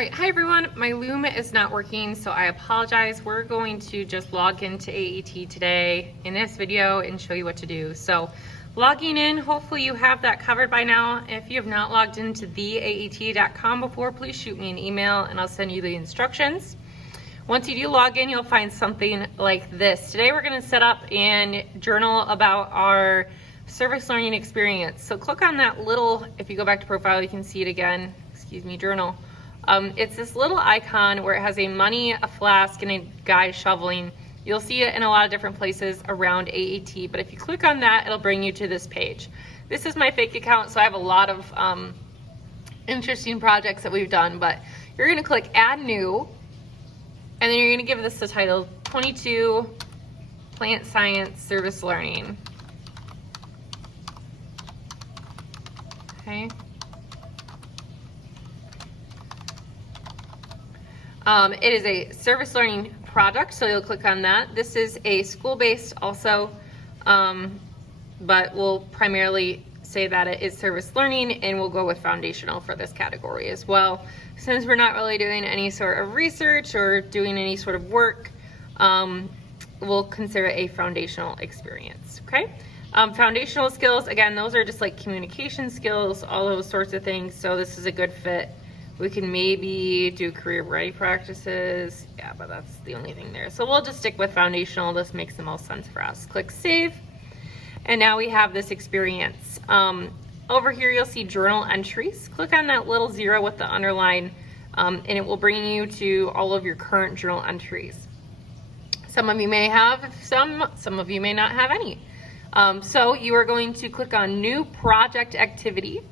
Alright, hi everyone. My Loom is not working, so I apologize. We're going to just log into AET today in this video and show you what to do. So logging in, hopefully you have that covered by now. If you have not logged into theaet.com before, please shoot me an email and I'll send you the instructions. Once you do log in, you'll find something like this. Today we're going to set up and journal about our service learning experience. So click on that little, if you go back to profile, you can see it again, journal. It's this little icon where it has a money, a flask, and a guy shoveling. You'll see it in a lot of different places around AET, but if you click on that, it'll bring you to this page. This is my fake account, so I have a lot of interesting projects that we've done, but you're gonna click Add New, and then you're gonna give this the title 22 Plant Science Service Learning. Okay. It is a service learning project, so you'll click on that. This is a school-based also, but we'll primarily say that it is service learning, and we'll go with foundational for this category as well. Since we're not really doing any sort of research or doing any sort of work, we'll consider it a foundational experience, okay? Foundational skills, again, those are just like communication skills, all those sorts of things, so this is a good fit. We can maybe do career ready practices. Yeah, but that's the only thing there. So we'll just stick with foundational. This makes the most sense for us. Click save. And now we have this experience. Over here, you'll see journal entries. Click on that little 0 with the underline, and it will bring you to all of your current journal entries. Some of you may have some of you may not have any. So you are going to click on new project activity.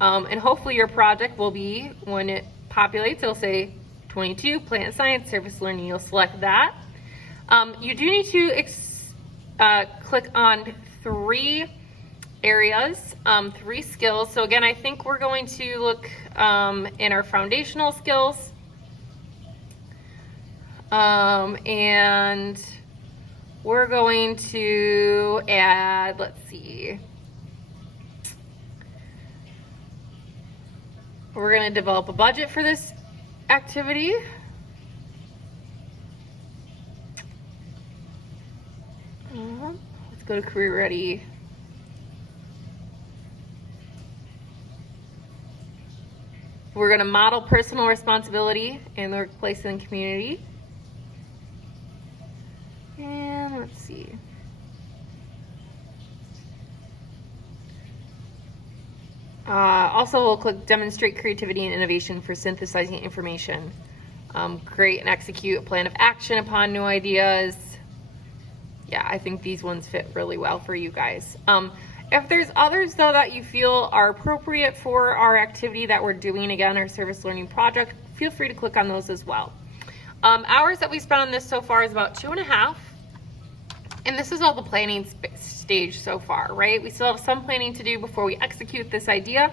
And hopefully your project will be, when it populates, it'll say 22 plant science service learning. You'll select that. You do need to click on 3 areas, 3 skills. So again, I think we're going to look in our foundational skills, and we're going to add, let's see, we're going to develop a budget for this activity. Let's go to career ready. We're going to model personal responsibility in the workplace and community. And let's see. Also, we'll click demonstrate creativity and innovation for synthesizing information. Create and execute a plan of action upon new ideas. Yeah, I think these ones fit really well for you guys. If there's others though that you feel are appropriate for our activity that we're doing, again, our service learning project, feel free to click on those as well. Hours that we spent on this so far is about 2.5. And this is all the planning stage so far, right? We still have some planning to do before we execute this idea.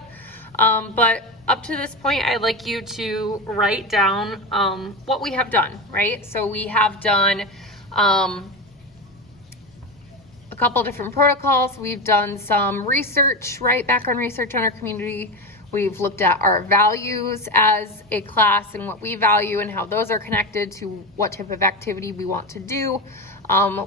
But up to this point, I'd like you to write down what we have done, right? So we have done a couple different protocols. We've done some research, right? Background research on our community. We've looked at our values as a class and what we value and how those are connected to what type of activity we want to do.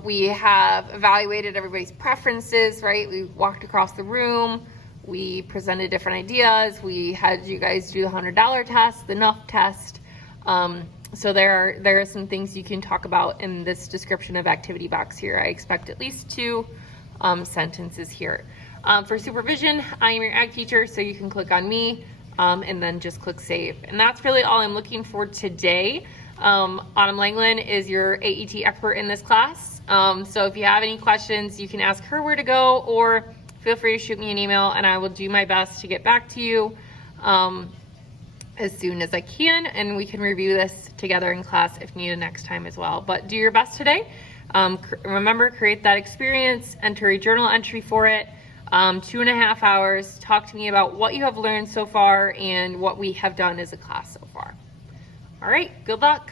We have evaluated everybody's preferences, right? We walked across the room, we presented different ideas, we had you guys do the $100 test, the NUF test. So there are some things you can talk about in this description of activity box here. I expect at least 2 sentences here. For supervision, I am your ag teacher, so you can click on me and then just click save. And that's really all I'm looking for today. Autumn Langland is your AET expert in this class. So if you have any questions, you can ask her where to go, or feel free to shoot me an email and I will do my best to get back to you as soon as I can, and we can review this together in class if needed next time as well. But do your best today. Remember, create that experience, enter a journal entry for it, 2.5 hours. Talk to me about what you have learned so far and what we have done as a class so far. All right, good luck.